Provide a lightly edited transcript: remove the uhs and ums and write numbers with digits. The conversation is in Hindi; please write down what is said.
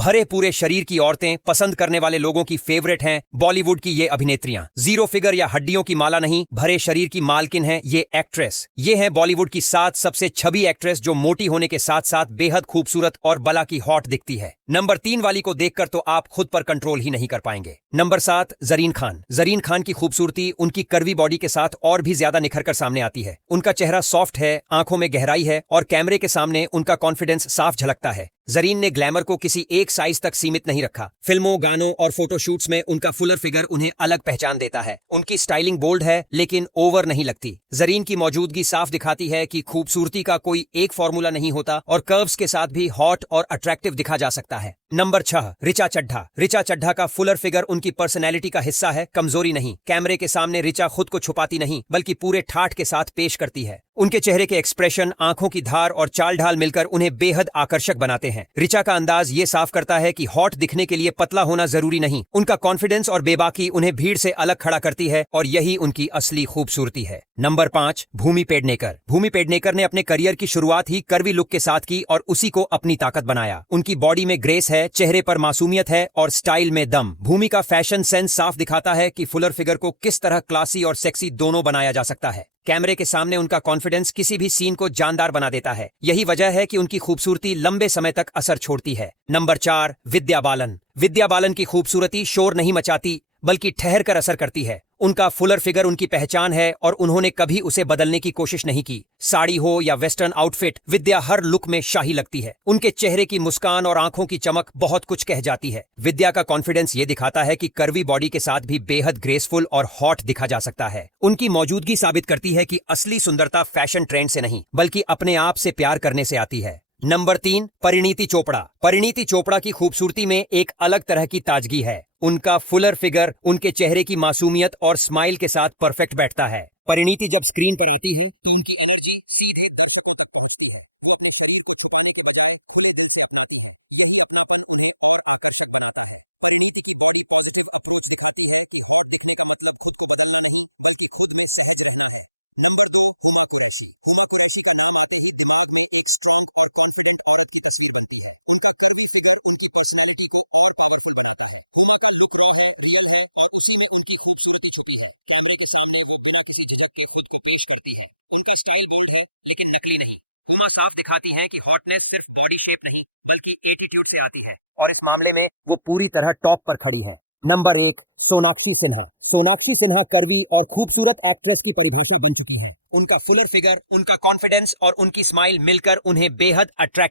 भरे पूरे शरीर की औरतें पसंद करने वाले लोगों की फेवरेट हैं बॉलीवुड की ये अभिनेत्रियां। जीरो फिगर या हड्डियों की माला नहीं, भरे शरीर की मालकिन है ये एक्ट्रेस। ये है बॉलीवुड की 7 सबसे छबी एक्ट्रेस जो मोटी होने के साथ साथ बेहद खूबसूरत और बला की हॉट दिखती है। नंबर 3 वाली को देखकर तो आप खुद पर कंट्रोल ही नहीं कर पाएंगे। नंबर 7 जरीन खान। जरीन खान की खूबसूरती उनकी कर्वी बॉडी के साथ और भी ज्यादा निखर कर सामने आती है। उनका चेहरा सॉफ्ट है, आंखों में गहराई है और कैमरे के सामने उनका कॉन्फिडेंस साफ झलकता है। जरीन ने ग्लैमर को किसी एक साइज तक सीमित नहीं रखा। फिल्मों, गानों और फोटोशूट्स में उनका फुलर फिगर उन्हें अलग पहचान देता है। उनकी स्टाइलिंग बोल्ड है लेकिन ओवर नहीं लगती। जरीन की मौजूदगी साफ दिखाती है कि खूबसूरती का कोई एक फॉर्मूला नहीं होता और कर्व्स के साथ भी हॉट और अट्रैक्टिव दिखा जा सकता है। नंबर 6 रिचा चड्ढा। रिचा चड्ढा का फुलर फिगर उनकी पर्सनैलिटी का हिस्सा है, कमजोरी नहीं। कैमरे के सामने रिचा खुद को छुपाती नहीं बल्कि पूरे ठाठ के साथ पेश करती है। उनके चेहरे के एक्सप्रेशन, आंखों की धार और चाल ढाल मिलकर उन्हें बेहद आकर्षक बनाते हैं। रिचा का अंदाज ये साफ करता है कि हॉट दिखने के लिए पतला होना जरूरी नहीं। उनका कॉन्फिडेंस और बेबाकी उन्हें भीड़ से अलग खड़ा करती है और यही उनकी असली खूबसूरती है। नंबर 5 भूमि पेडनेकर। भूमि पेडनेकर ने अपने करियर की शुरुआत ही कर्वी लुक के साथ की और उसी को अपनी ताकत बनाया। उनकी बॉडी में ग्रेस है, चेहरे पर मासूमियत है और स्टाइल में दम। भूमि का फैशन सेंस साफ दिखाता है कि फुलर फिगर को किस तरह क्लासी और सेक्सी दोनों बनाया जा सकता है। कैमरे के सामने उनका कॉन्फिडेंस किसी भी सीन को जानदार बना देता है। यही वजह है कि उनकी खूबसूरती लंबे समय तक असर छोड़ती है। नंबर 4 विद्या बालन। विद्या बालन की खूबसूरती शोर नहीं मचाती बल्कि ठहर कर असर करती है। उनका फुलर फिगर उनकी पहचान है और उन्होंने कभी उसे बदलने की कोशिश नहीं की। साड़ी हो या वेस्टर्न आउटफिट, विद्या हर लुक में शाही लगती है। उनके चेहरे की मुस्कान और आंखों की चमक बहुत कुछ कह जाती है। विद्या का कॉन्फिडेंस ये दिखाता है कि कर्वी बॉडी के साथ भी बेहद ग्रेसफुल और हॉट दिखा जा सकता है। उनकी मौजूदगी साबित करती है कि असली सुंदरता फैशन ट्रेंड से नहीं बल्कि अपने आप से प्यार करने से आती है। नंबर 3 परिणीति चोपड़ा। परिणीति चोपड़ा की खूबसूरती में एक अलग तरह की ताजगी है। उनका फुलर फिगर उनके चेहरे की मासूमियत और स्माइल के साथ परफेक्ट बैठता है। परिणीति जब स्क्रीन पर आती है तो उनकी एनर्जी सीधे साफ दिखाती है कि हॉटनेस सिर्फ बॉडी शेप नहीं बल्कि एटीट्यूड से आती है और इस मामले में वो पूरी तरह टॉप पर खड़ी है। नंबर 1 सोनाक्षी सिन्हा। सोनाक्षी सिन्हा कर्वी और खूबसूरत एक्ट्रेस की परिभाषा बन चुकी है। उनका फुलर फिगर, उनका कॉन्फिडेंस और उनकी स्माइल मिलकर उन्हें बेहद अट्रैक्टिव